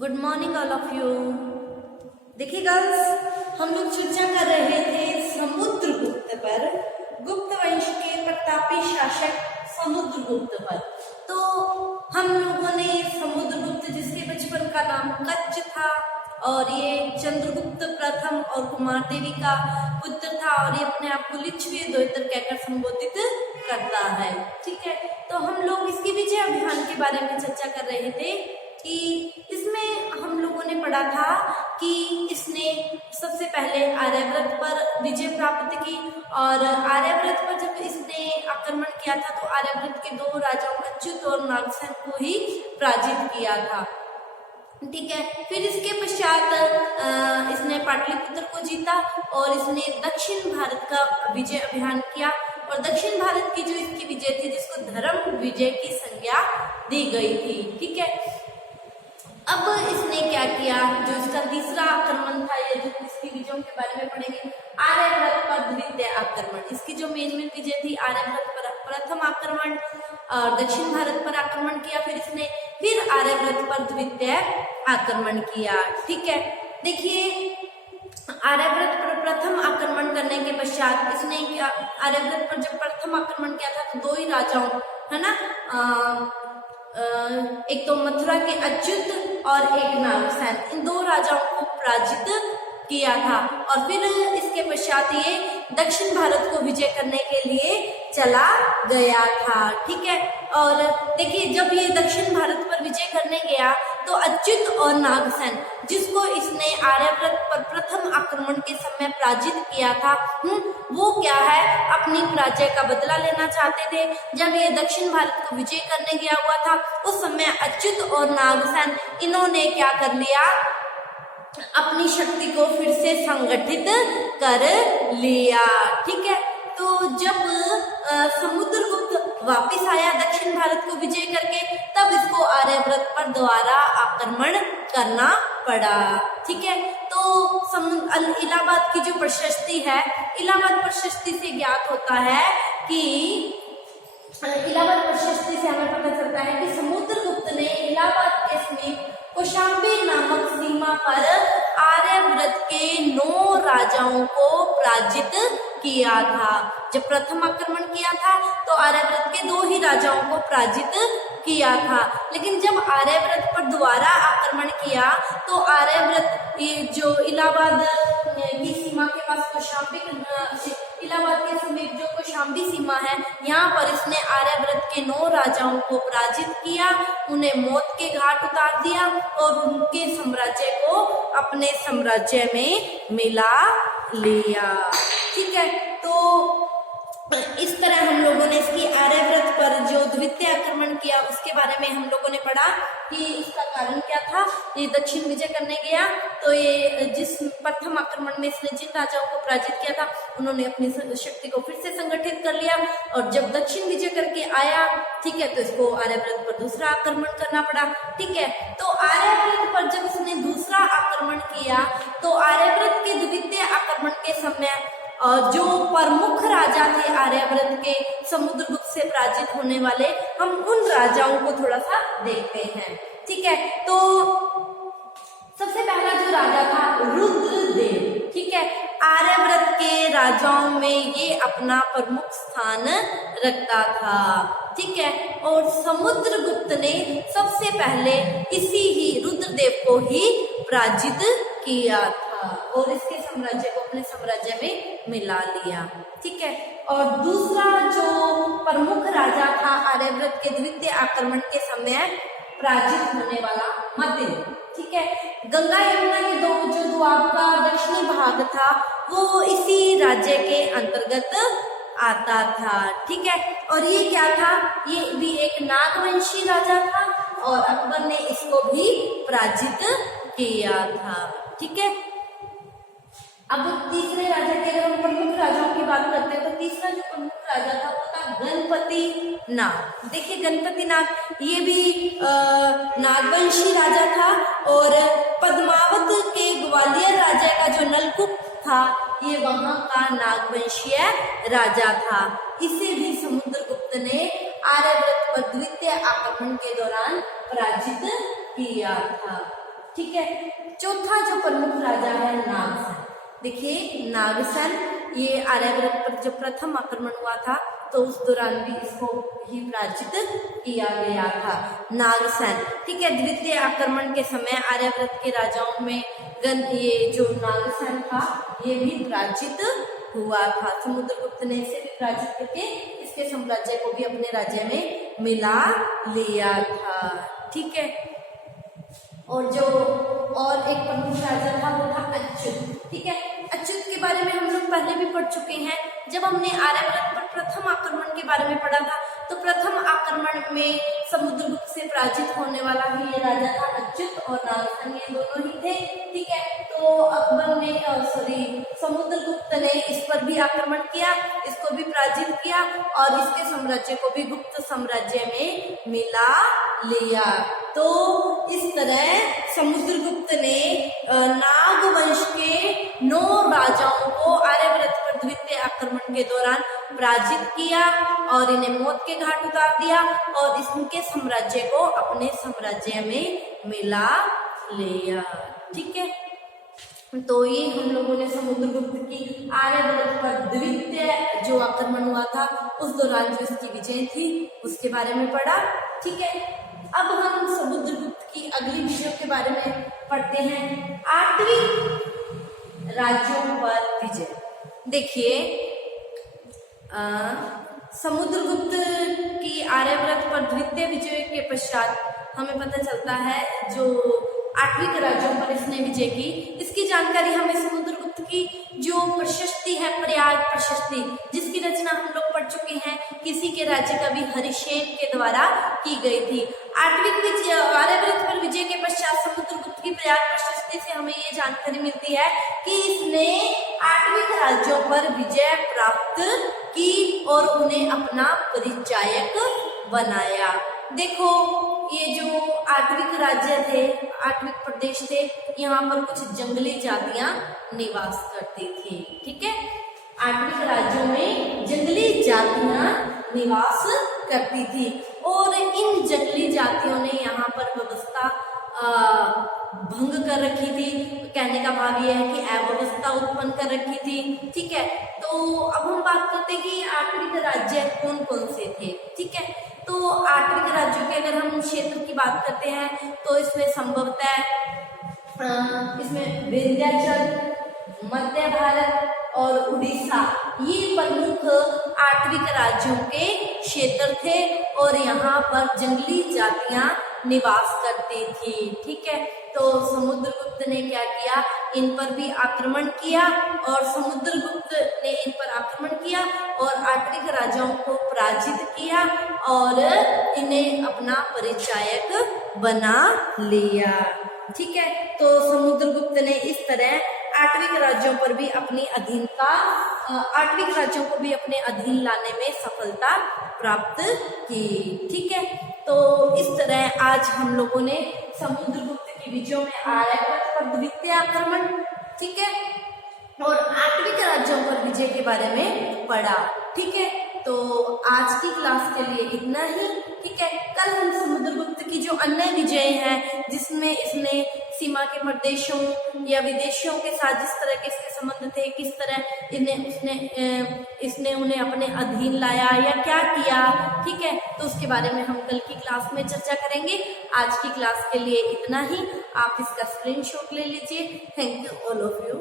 Good morning all of you. देखिए girls, हम लोग चर्चा कर रहे थे समुद्रगुप्त पर, गुप्त वंश के प्रतापी शासक समुद्रगुप्त पर। तो हम लोगों ने समुद्रगुप्त, जिसके बचपन का नाम कच्छ था, और ये चंद्रगुप्त प्रथम और कुमार देवी का पुत्र था, और ये अपने आप को लिच्छवी द्वितीय कहकर संबोधित करता है। ठीक है, तो हम लोग इसके विजय अभियान के बारे में चर्चा कर रहे थे कि इसमें हम लोगों ने पढ़ा था कि इसने सबसे पहले आर्यव्रत पर विजय प्राप्त की, और आर्यव्रत पर जब इसने आक्रमण किया था तो आर्यव्रत के दो राजाओं अच्युत और नागसेन को ही पराजित किया था। ठीक है, फिर इसके पश्चात इसने पाटलिपुत्र को जीता और इसने दक्षिण भारत का विजय अभियान किया, और दक्षिण भारत की जो इसकी विजय थी, जिसको धर्म विजय की संज्ञा दी गई थी। ठीक है, अब इसने क्या किया, जो इसका तीसरा आक्रमण था, या जो इसकी विजयों के बारे में पढ़ेंगे, आर्यव्रत पर द्वितीय आक्रमण। इसकी जो मेन विजय थी, आर्यव्रत पर प्रथम आक्रमण और दक्षिण भारत पर आक्रमण किया, फिर आर्यव्रत पर द्वितीय आक्रमण किया। ठीक है, देखिए आर्यव्रत पर प्रथम आक्रमण करने के पश्चात इसने क्या, आर्यव्रत पर जब प्रथम आक्रमण किया था तो दो ही राजाओं, है ना, एक तो मथुरा के अच्युत और एक नागसेन, इन दो राजाओं को पराजित किया था, और फिर इसके पश्चात ये दक्षिण भारत को विजय करने के लिए चला गया था। ठीक है, और देखिए जब ये दक्षिण भारत पर विजय करने गया तो अच्युत और नागसेन, जिसको इसने आर्यव्रत पर प्रथम आक्रमण के समय पराजित किया था, वो क्या है, अपनी पराजय का बदला लेना चाहते थे। जब ये दक्षिण भारत को विजय करने गया हुआ था, उस समय अच्युत और नागसेन इन्होंने क्या कर लिया, अपनी शक्ति को फिर से संगठित कर लिया। ठीक है, तो जब समुद्रगुप्त वापिस आया दक्षिण भारत को विजय करके, तब इसको आर्यव्रत पर दोबारा आक्रमण करना पड़ा। ठीक है, तो इलाहाबाद की जो प्रशस्ति है, इलाहाबाद प्रशस्ति से ज्ञात होता है कि इलाहाबाद प्रशस्ति से हमें पता चलता है कि समुद्रगुप्त ने इलाहाबाद के समीप कौशाम्बी नामक सीमा पर आर्यव्रत के 9 राजाओं को पराजित किया था। जब प्रथम आक्रमण किया था तो आर्यव्रत के 2 ही राजाओं को पराजित किया था, लेकिन जब आर्यव्रत पर दोबारा आक्रमण किया तो आर्यव्रत जो इलाहाबाद की सीमा के पास कौशाम्बी, इलाहाबाद के समीप जो कौशाम्बी सीमा है, यहाँ पर इसने आर्यव्रत के 9 राजाओं को पराजित किया, उन्हें मौत के घाट उतार दिया और उनके साम्राज्य को अपने साम्राज्य में मिला लिया। ठीक है, तो इस तरह हम लोगों ने इसकी आर्यव्रत पर जो द्वितीय आक्रमण किया उसके बारे में हम लोगों ने पढ़ा कि इसका कारण क्या था। ये दक्षिण विजय करने गया तो ये जिस प्रथम आक्रमण में इसने जिन राजाओं को पराजित किया था, उन्होंने अपनी शक्ति को फिर से संगठित कर लिया, और जब दक्षिण विजय करके आया, ठीक है, तो इसको आर्यव्रत पर दूसरा आक्रमण करना पड़ा। ठीक है, तो आर्यव्रत पर जब इसने दूसरा आक्रमण किया तो आर्यव्रत के द्वितीय आक्रमण के समय जो प्रमुख राजा थे आर्यव्रत के समुद्रगुप्त से पराजित होने वाले, हम उन राजाओं को थोड़ा सा देखते हैं। ठीक है, तो सबसे पहला जो राजा था रुद्रदेव। ठीक है, आर्यव्रत के राजाओं में ये अपना प्रमुख स्थान रखता था। ठीक है, और समुद्रगुप्त ने सबसे पहले इसी ही रुद्रदेव को ही पराजित किया था और इसके साम्राज्य को अपने साम्राज्य में मिला लिया। ठीक है, और दूसरा जो प्रमुख राजा था आर्यव्रत के द्वितीय आक्रमण के समय पराजित होने वाला मद्दे। ठीक है, गंगा यमुना के जो द्वाब का दक्षिणी भाग था वो इसी राज्य के अंतर्गत आता था। ठीक है, और ये क्या था, ये भी एक नागवंशी राजा था और अकबर ने इसको भी पराजित किया था। ठीक है, अब तीसरे राजा के अगर हम प्रमुख राजाओं की बात करते हैं तो तीसरा जो प्रमुख राजा था वो था गणपति नाग। देखिए गणपति नाग ये भी नागवंशी राजा था, और पद्मावत के ग्वालियर राज्य का जो नलकुप था ये वहां का नागवंशीय राजा था। इसे भी समुद्रगुप्त ने आर्यव्रत पर द्वितीय आक्रमण के दौरान पराजित किया था। ठीक है। चौथा जो प्रमुख राजा है नागसेन। देखिए नागसेन ये आर्यवर्त पर जब प्रथम आक्रमण हुआ था तो उस दौरान भी इसको ही पराजित किया गया था, नागसेन। ठीक है, द्वितीय आक्रमण के समय आर्यवर्त के राजाओं में ये जो नागसेन था ये भी पराजित हुआ था। समुद्रगुप्त ने इसे भी पराजित करके इसके साम्राज्य को भी अपने राज्य में मिला लिया था। ठीक है, और जो और एक प्रमुख राजा था वो था अच्युत। ठीक है, अच्युत के बारे में हम लोग पहले भी पढ़ चुके हैं। जब हमने आर्यवर्त पर प्रथम आक्रमण के बारे में पढ़ा था तो प्रथम आक्रमण में समुद्रगुप्त से पराजित होने वाला ही ये राजा था अच्युत, और नागसेन ये दोनों ही थे। ठीक है, तो अकबर ने समुद्रगुप्त ने इस पर भी आक्रमण किया, इसको भी पराजित किया और इसके साम्राज्य को भी गुप्त साम्राज्य में मिला लिया। तो इस तरह समुद्रगुप्त ने नागवंश के 9 राजाओं को आर्यवर्त पर द्वितीय आक्रमण के दौरान पराजित किया और इन्हें मौत के घाट उतार दिया और इसके साम्राज्य को अपने साम्राज्य में मिला लिया। ठीक है, तो ये हम लोगों ने समुद्रगुप्त की आर्यवर्त पर द्वितीय जो आक्रमण हुआ था उस दौरान जो इसकी विजय थी उसके बारे में पढ़ा। ठीक है, अब हम समुद्रगुप्त की अगली विजयों के बारे में पढ़ते हैं। 8वीं राज्यों पर विजय। देखिए समुद्रगुप्त की आर्यवर्त पर द्वितीय विजय के पश्चात हमें पता चलता है जो 8वीं राज्यों पर इसने विजय की, इसकी जानकारी हमें समुद्रगुप्त की जो प्रशस्ति है, प्रयाग प्रशस्ति, जिसकी रचना हम लोग पढ़ चुके हैं, किसी के राज्य कवि हरिशेन के द्वारा की गई थी। 8वीं आर्यवर्त पर विजय के पश्चात समुद्रगुप्त की प्रयाग प्रशस्ति से हमें ये जानकारी मिलती है कि इसने 8वीं राज्यों पर विजय प्राप्त की और उन्हें अपना परिचायक बनाया। देखो ये जो 8वीं राज्य थे, 8वीं प्रदेश थे, यहाँ पर कुछ जंगली जातियां निवास करती थी। ठीक है, 8वीं राज्यों में जंगली जातियां निवास करती थी और इन जंगली जातियों ने यहाँ पर व्यवस्था भंग कर रखी थी। कहने का भाव यह है कि अव्यवस्था उत्पन्न कर रखी थी। ठीक है, तो अब हम बात करते हैं कि 8वीं राज्य कौन कौन से थे। ठीक है, तो 8वीं राज्यों के अगर हम क्षेत्र की बात करते हैं तो इसमें संभवतः इसमें विंध्याचल, मध्य भारत और उड़ीसा ये प्रमुख 8वीं राज्यों के क्षेत्र थे और यहाँ पर जंगली जातियां निवास करती थी। ठीक है, तो समुद्रगुप्त ने क्या किया, इन पर भी आक्रमण किया और समुद्रगुप्त ने इन पर आक्रमण किया और 8वीं राजाओं को पराजित किया और इन्हें अपना परिचायक बना लिया। ठीक है, तो समुद्रगुप्त ने इस तरह 8वीं राज्यों पर भी अपनी अधीनता 8वीं राज्यों को भी अपने अधीन लाने में सफलता प्राप्त की। ठीक है, तो इस तरह आज हम लोगों ने समुद्रगुप्त की विजयों में आर्यवर्त पर द्वितीय आक्रमण, ठीक है, और 8वीं राज्यों पर विजय के बारे में पढ़ा। ठीक है, तो आज की क्लास के लिए इतना ही। ठीक है, कल हम समुद्रगुप्त की जो अन्य विजय हैं जिसमें इसने सीमा के प्रदेशों या विदेशियों के साथ जिस तरह के इसके संबंध थे, किस तरह इसने उन्हें अपने अधीन लाया या क्या किया, ठीक है, तो उसके बारे में हम कल की क्लास में चर्चा करेंगे। आज की क्लास के लिए इतना ही। आप इसका स्क्रीनशॉट ले लीजिए। Thank you all of you.